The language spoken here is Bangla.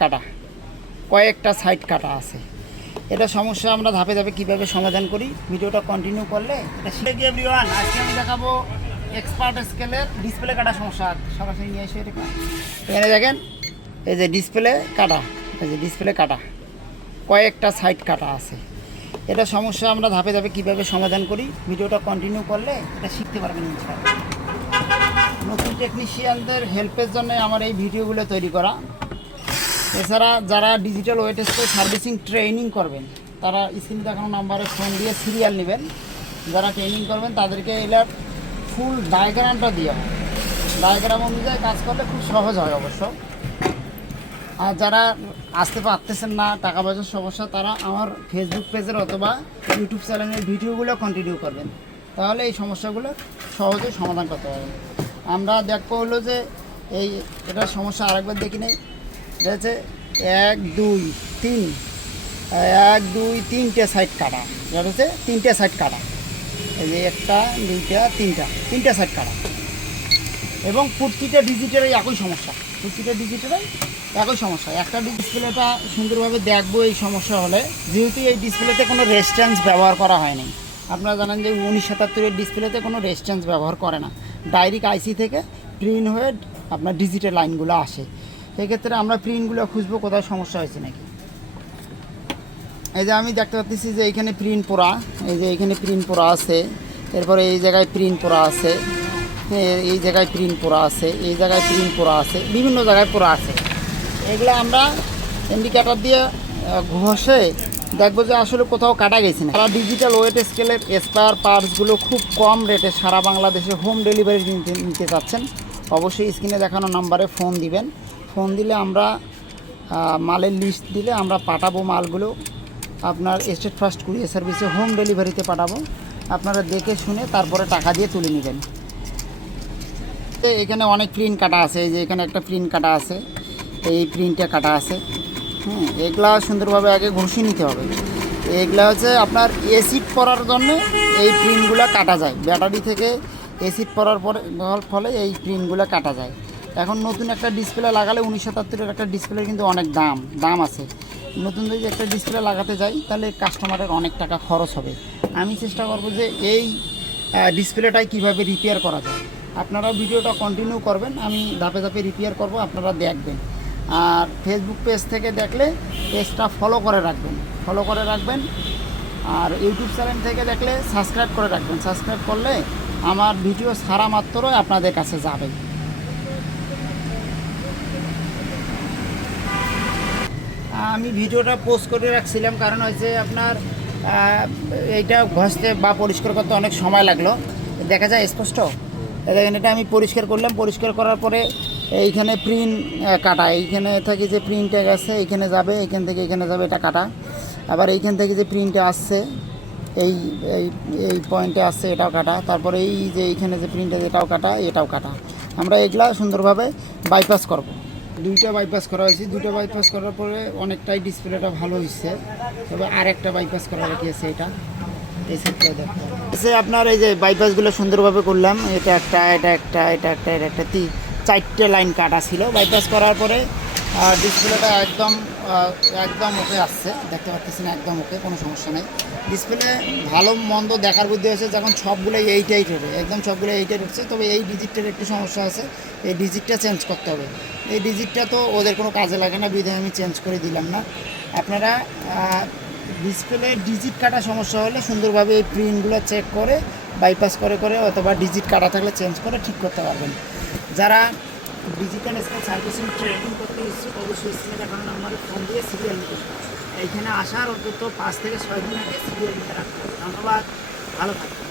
কাটা কয়েকটা সাইড কাটা আছে। এটা সমস্যা আমরা ধাপে ধাপে কীভাবে সমাধান করি ভিডিওটা কন্টিনিউ করলে এটা শিখে গিয়ে এভরিওয়ান। আজকে আমি দেখাবো এক্সপার্ট স্কেলের ডিসপ্লে কাটা সমস্যা। সরাসরি নিয়ে এসে এখানে দেখেন এই যে ডিসপ্লে কাটা, এই যে ডিসপ্লে কাটা কয়েকটা সাইড কাটা আছে। এটা সমস্যা আমরা ধাপে ধাপে কীভাবে সমাধান করি ভিডিওটা কন্টিনিউ করলে এটা শিখতে পারবেন ইনশাআল্লাহ। নতুন টেকনিশিয়ানদের হেল্পের জন্য আমার এই ভিডিওগুলো তৈরি করা। এছাড়া যারা digital weight scale servicing training করবেন তারা স্ক্রিনে দেখানো নাম্বারে ফোন দিয়ে সিরিয়াল নেবেন। যারা ট্রেনিং করবেন তাদেরকে এটার ফুল ডায়াগ্রামটা দেওয়া হয়। ডায়াগ্রাম অনুযায়ী কাজ করলে খুব সহজ হয় অবশ্য। আর যারা আসতে পারতেছেন না, টাকা পয়সার সমস্যা, তারা আমার ফেসবুক পেজের অথবা ইউটিউব চ্যানেলের ভিডিওগুলো কন্টিনিউ করবেন, তাহলে এই সমস্যাগুলো সহজে সমাধান করতে পারবেন। আমরা দেখবো হলো যে এটার সমস্যা আরেকবার দেখি নেই। এটা হচ্ছে 1 2 3 সাইড কাটা। এটা হচ্ছে 3টে সাইড কাটা। এই যে 1টা 2টা 3টা সাইড কাটা এবং প্রতিটা ডিজিটেরই একই সমস্যা। একটা ডিসপ্লেটা সুন্দরভাবে দেখবো এই সমস্যা হলে, যেহেতু এই ডিসপ্লেতে কোনো রেজিস্ট্যান্স ব্যবহার করা হয়নি। আপনারা জানেন যে 1977-এর ডিসপ্লেতে কোনো রেজিস্ট্যান্স ব্যবহার করে না, ডাইরেক্ট আইসি থেকে প্রিন্ট হয়ে আপনার ডিজিটাল লাইনগুলো আসে। সেক্ষেত্রে আমরা প্রিন্টগুলো খুঁজবো কোথায় সমস্যা হয়েছে নাকি। এই যে আমি দেখতে পাচ্ছি যে এইখানে প্রিন্ট পোড়া, এই যে এইখানে প্রিন্ট পোড়া আছে, এরপরে এই জায়গায় প্রিন্ট পোড়া আছে, এই জায়গায় প্রিন্ট পোড়া আছে, এই জায়গায় প্রিন্ট পোড়া আছে, বিভিন্ন জায়গায় পোড়া আছে। এগুলো আমরা ইন্ডিকেটার দিয়ে ঘষে দেখবো যে আসলে কোথাও কাটা গেছে না। তারা ডিজিটাল ওয়েট স্কেলের স্পেয়ার পার্টসগুলো খুব কম রেটে সারা বাংলাদেশে হোম ডেলিভারি নিতে চাচ্ছেন, অবশ্যই স্ক্রিনে দেখানো নাম্বারে ফোন দিবেন। ফোন দিলে আমরা মালের লিস্ট দিলে আমরা পাঠাবো মালগুলো আপনার স্টেট ফার্স্ট কুরিয়ার সার্ভিসে হোম ডেলিভারিতে পাঠাবো। আপনারা দেখে শুনে তারপরে টাকা দিয়ে তুলে নেবেন। এখানে অনেক প্রিন্ট কাটা আছে, এই যে এখানে একটা প্রিন্ট কাটা আছে, এই প্রিন্টে কাটা আছে। এগুলা সুন্দরভাবে আগে ঘষে নিতে হবে। এগুলা হচ্ছে আপনার এসিড পড়ার জন্য এই প্রিন্টগুলো কাটা যায়। ব্যাটারি থেকে এসিড পড়ার ফলে এই প্রিন্টগুলো কাটা যায়। এখন নতুন একটা ডিসপ্লে লাগালে 1977-এর একটা ডিসপ্লের কিন্তু অনেক দাম আছে। নতুন যদি একটা ডিসপ্লে লাগাতে যাই তাহলে কাস্টমারের অনেক টাকা খরচ হবে। আমি চেষ্টা করব যে এই ডিসপ্লেটাই কীভাবে রিপেয়ার করা যায়। আপনারা ভিডিওটা কন্টিনিউ করবেন, আমি ধাপে ধাপে রিপেয়ার করব, আপনারা দেখবেন। আর ফেসবুক পেজ থেকে দেখলে পেজটা ফলো করে রাখবেন। আর ইউটিউব চ্যানেল থেকে দেখলে সাবস্ক্রাইব করে রাখবেন। সাবস্ক্রাইব করলে আমার ভিডিও ছাড়া মাত্রই আপনাদের কাছে যাবে। আমি ভিডিওটা পোস্ট করে রাখছিলাম, কারণ হচ্ছে আপনার এইটা ঘষতে বা পরিষ্কার করতে অনেক সময় লাগলো, দেখা যায় স্পষ্ট। দেখেন এটা আমি পরিষ্কার করলাম, পরিষ্কার করার পরে এইখানে প্রিন্ট কাটা, এইখানে থেকে যে প্রিন্টটা গেছে এইখানে যাবে, এইখান থেকে এখানে যাবে, এটা কাটা। আবার এইখান থেকে যে প্রিন্টটা আসছে এই এই পয়েন্টে আসছে, এটাও কাটা। তারপরে এই যে এইখানে যে প্রিন্টটা এটাও কাটা। আমরা এগুলা সুন্দরভাবে বাইপাস করব। 2টা বাইপাস করা হয়েছে। 2টা বাইপাস করার পরে অনেকটাই ডিসপ্লেটা ভালো হয়েছে, তবে আরেকটা বাইপাস করা বাকি আছে। এটা এই সেটটাও দেখতে হবে। আপনার এই যে বাইপাসগুলো সুন্দরভাবে করলাম, এটা একটা 4টে লাইন কাটা ছিল। বাইপাস করার পরে ডিসপ্লেটা একদম ওকে আসছে, দেখতে পাচ্ছেন একদম ওকে, কোনো সমস্যা নেই। ডিসপ্লে ভালো মন্দ দেখার বুদ্ধি হয়েছে, যখন সবগুলো 8 হবে, একদম সবগুলো 8 উঠছে। তবে এই ডিজিটটার একটু সমস্যা আছে, এই ডিজিটটা চেঞ্জ করতে হবে। এই ডিজিটটা তো ওদের কোনো কাজে লাগে না, বিধায় আমি চেঞ্জ করে দিলাম না। আপনারা ডিসপ্লে ডিজিট কাটা সমস্যা হলে সুন্দরভাবে এই প্রিন্টগুলো চেক করে বাইপাস করে অথবা ডিজিট কাটা থাকলে চেঞ্জ করে ঠিক করতে পারবেন। যারা ডিজিটাল স্কেল সার্ভিসিং ট্রেনিং করতে ইচ্ছুক অবশ্যই স্ক্রিনে দেখানো নাম্বারে ফোন দিয়ে সিরিয়াল নিতে। এইখানে আসার অন্তত 5 থেকে 6 দিন আগে সিরিয়াল নিতে রাখতে হবে। ধন্যবাদ, ভালো থাকবেন।